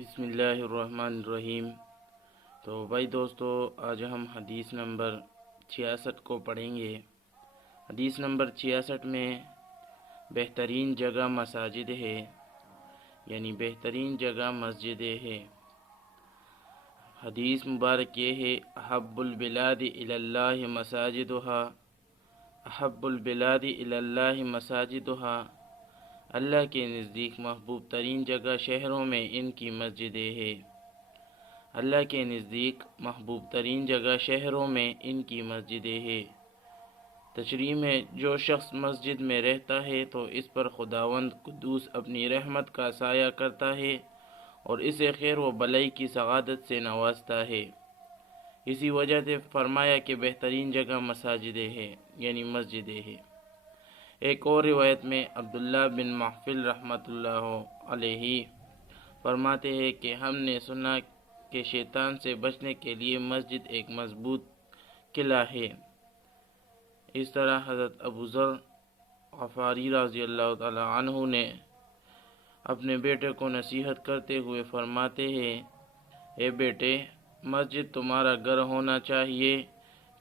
بسم اللہ الرحمن الرحیم۔ تو بھائی دوستو، آج ہم حدیث نمبر 66 کو پڑھیں گے۔ حدیث نمبر 66 میں بہترین جگہ مساجد ہے، یعنی بہترین جگہ مسجد ہے۔ حدیث مبارک یہ ہے: احب البلاد الی اللہ مساجدہا، احب البلاد الی اللہ مساجدہا۔ اللہ کے نزدیک محبوب ترین جگہ شہروں میں ان کی مسجدیں ہیں۔ اللہ کے نزدیک محبوب ترین جگہ شہروں میں ان کی مسجدیں ہیں۔ تشریح میں: جو شخص مسجد میں رہتا ہے تو اس پر خداوند قدوس اپنی رحمت کا سایہ کرتا ہے اور اسے خیر و بلائی کی سعادت سے نوازتا ہے۔ اسی وجہ سے فرمایا کہ بہترین جگہ مساجدیں ہیں، یعنی مسجدیں ہیں۔ ایک اور روایت میں عبداللہ بن محفل رحمۃ اللہ علیہ فرماتے ہیں کہ ہم نے سنا کہ شیطان سے بچنے کے لیے مسجد ایک مضبوط قلعہ ہے۔ اس طرح حضرت ابو ذر غفاری رضی اللہ تعالی عنہ نے اپنے بیٹے کو نصیحت کرتے ہوئے فرماتے ہیں: اے بیٹے، مسجد تمہارا گھر ہونا چاہیے،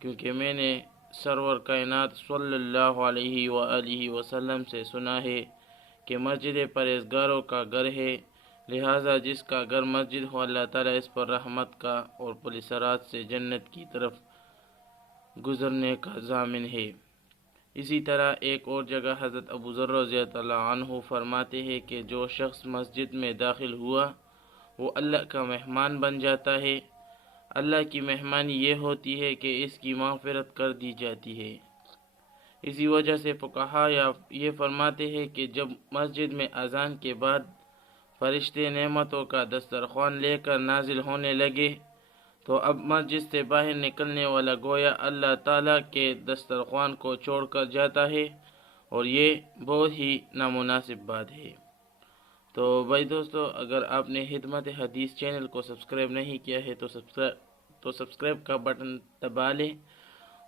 کیونکہ میں نے سرور کائنات صلی اللہ علیہ وآلہ وسلم سے سنا ہے کہ مسجد پرہیزگاروں کا گھر ہے، لہٰذا جس کا گھر مسجد ہو اللہ تعالیٰ اس پر رحمت کا اور پل صراط سے جنت کی طرف گزرنے کا ضامن ہے۔ اسی طرح ایک اور جگہ حضرت ابو ذر رضی اللہ عنہ فرماتے ہیں کہ جو شخص مسجد میں داخل ہوا وہ اللہ کا مہمان بن جاتا ہے۔ اللہ کی مہمانی یہ ہوتی ہے کہ اس کی مغفرت کر دی جاتی ہے۔ اسی وجہ سے فقہا یہ فرماتے ہیں کہ جب مسجد میں اذان کے بعد فرشتے نعمتوں کا دسترخوان لے کر نازل ہونے لگے تو اب مسجد سے باہر نکلنے والا گویا اللہ تعالیٰ کے دسترخوان کو چھوڑ کر جاتا ہے، اور یہ بہت ہی نامناسب بات ہے۔ تو بھائی دوستو، اگر آپ نے خدمت حدیث چینل کو سبسکرائب نہیں کیا ہے تو سبسکرائب کا بٹن دبا لیں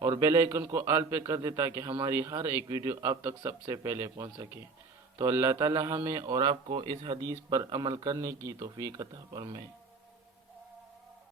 اور بیل آئیکن کو آل پہ کر دیں تاکہ ہماری ہر ایک ویڈیو آپ تک سب سے پہلے پہنچ سکے۔ تو اللہ تعالی ہمیں اور آپ کو اس حدیث پر عمل کرنے کی توفیق عطا فرمائے۔